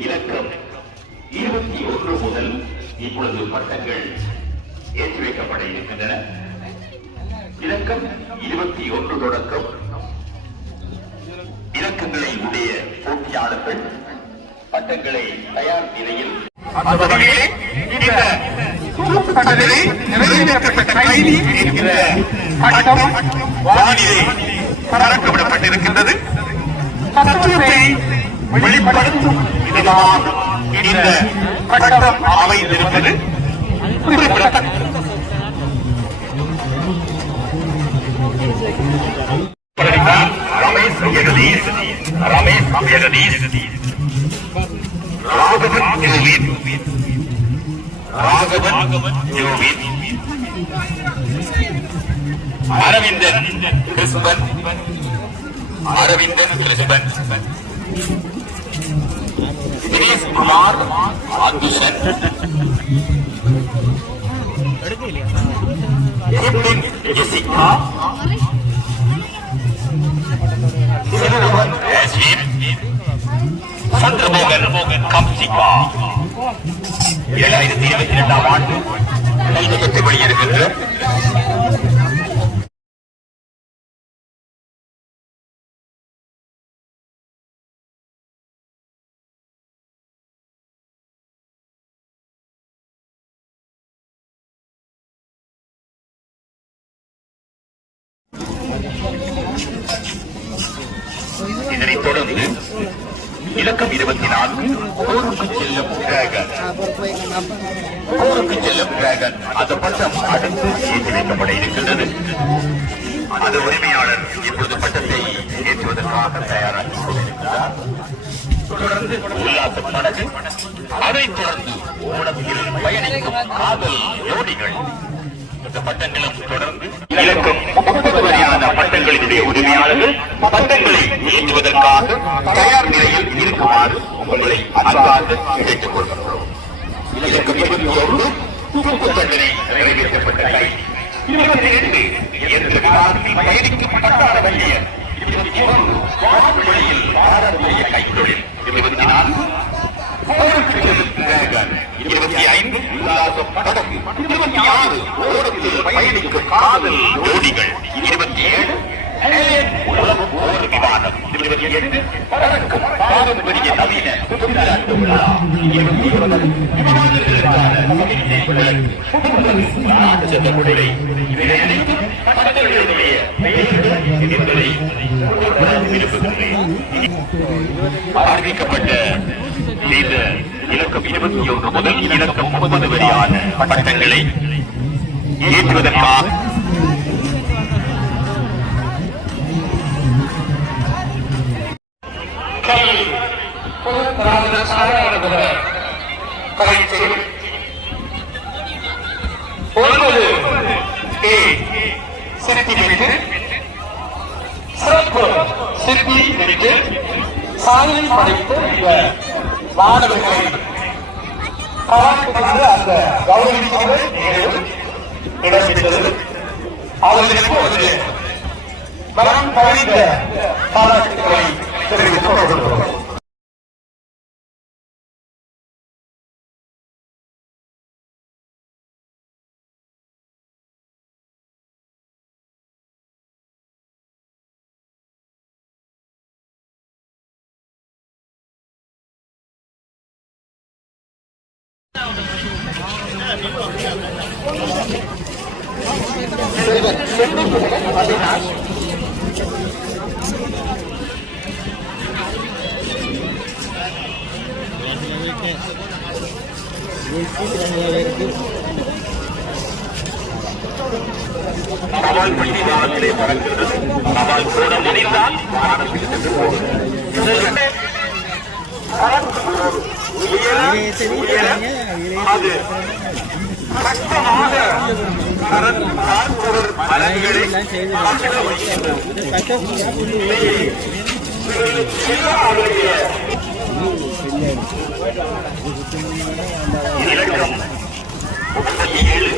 இலக்கம் இருபத்தி ஒன்று முதல் இப்பொழுது பட்டங்கள் ஏற்றி வைக்கப்பட இருக்கின்றன இலக்கம் இருபத்தி ஒன்று தொடக்கம் இலக்கங்களை உடைய போட்டியாளர்கள் பட்டங்களை தயார் நிலையில் அந்த வகையிலே இந்த தூக்குப்பட்டதிலே நிறைவேற்றப்பட்ட கைதி என்கிற வெளிப்படுத்தும் விதமாக இந்த அமைந்திருப்பது குறிப்பிடத்தக்கது. ரமேஷ் ஜெகதீஷ் ரமேஷ் ஜெகதீஷ் ராகவன் யோவின் ராகவன் யோவின் அரவிந்தன் கிறிஸ்பன் அரவிந்தன் கிறிஸ்பன் தினேஷ் குமார் அந்துஷன் எப்டின் ஜெசிகா Chandramohan Kamsika ஏழாயிரத்தி இருபத்தி இரண்டாம் ஆண்டு இதனைத் தொடர்ந்து இலக்கம் இருபத்தி நான்கு போருக்கு செல்லும் டிராகன் போருக்கு செல்லும் டிராகன் அந்த பட்டம் அடுத்து ஏற்றி வைக்கப்பட இருக்கின்றது. அந்த உரிமையாளர் இப்பொழுது பட்டத்தை ஏற்றுவதற்காக தயாராகி கொண்டிருக்கிறார். தொடர்ந்து உல்லாச படகு அதைத் தொடர்ந்து ஓடத்தில் பயணிக்கும் காதல் ஜோடிகள் பட்டங்களும் தொடர்ந்து இலக்கம் முப்பது பட்டங்களினுடைய உரிமையாளர்கள் பட்டங்களை ஏற்றுவதற்காக தயார் நிலையில் இருக்குமாறு உங்களை அன்பாக கேட்டுக் கொள்கிறோம் இலக்கம் இருபத்தி தண்டனை நிறைவேற்றப்பட்ட இருபத்தி ரெண்டு என்ற விவாதத்தில் பயணிக்கும் பட்டார வண்டியர் இருபத்தி ஒன்று வானவெளியில் பாரம்பரிய கைத்தொழில் இருபத்தி நான்கு போருக்கு செல்லும் டிராகன் இருபத்தி ஐந்து உல்லாசம் படகு இருபத்தி ஆறு ஓடத்தில் பயணிக்கும் காதல் ஜோடிகள் இருபத்தி ஏழு. ஏலியன் போர் விமானம் இருபத்தி எட்டு பறக்கும் பாரம்பரிய நவீன விழா இருபத்தி ஒன்பது விமானத்திற்கான சமிக்ஞை முறை இவை அனைத்தும் பட்டங்களுடைய பெயர்கள் என்பதை விரும்புகிறேன் அறிவிக்கப்பட்ட இந்த இலக்கம் இருபத்தி ஒன்று முதல் இலக்கம் முப்பது வரையான பட்டங்களை ஏற்றுவதற்காக. ஒன்பது. ஏ. சிறப்பு. சிற்பி சாதனை படைத்த இந்த மாணவர்களை பாராட்டுகின்ற அந்த கௌரவிக்கிற நிகழ்வு இடம்பெற்றது அவர்களுக்கு ஒரு மனம் கழிந்த பாராட்டுகளை தெரிவித்துக் கொள்கிறோம் Thank you. பெட்டி வானத்திலே பறக்கிறது தபால் போட முடிந்தால் வானத்தில் சென்று போகிறது அது கஷ்டமாக காற்பொருள் இலக்கம் முப்பத்தி ஏழு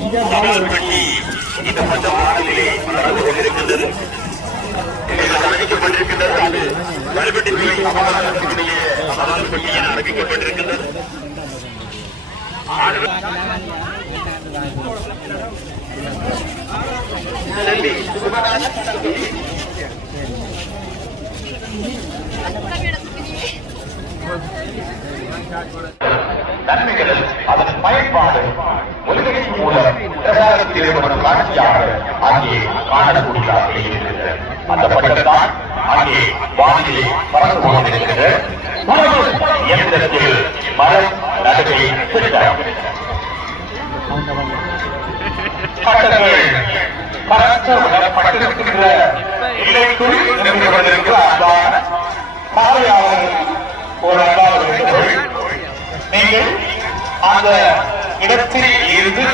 இந்த நடந்து கொண்டிருக்கின்றது அது என அறிவிக்கப்பட்டிருக்கின்றது நன்மைகள் அதன் பயன்பாடு ஒலிபரப்பு மூலம் பிரசாரத்தில் ஈடுபடும் காட்சியாக அங்கே காணக்கூடியதாக இருக்கிறது அந்த பட்டத்தான் அங்கே வானிலை பறந்து கொண்டிருக்கிறது நின்று கொண்டிருக்கிற அன்பான ஒரு அன்பாக நீங்கள் அந்த இடத்தில் இருந்து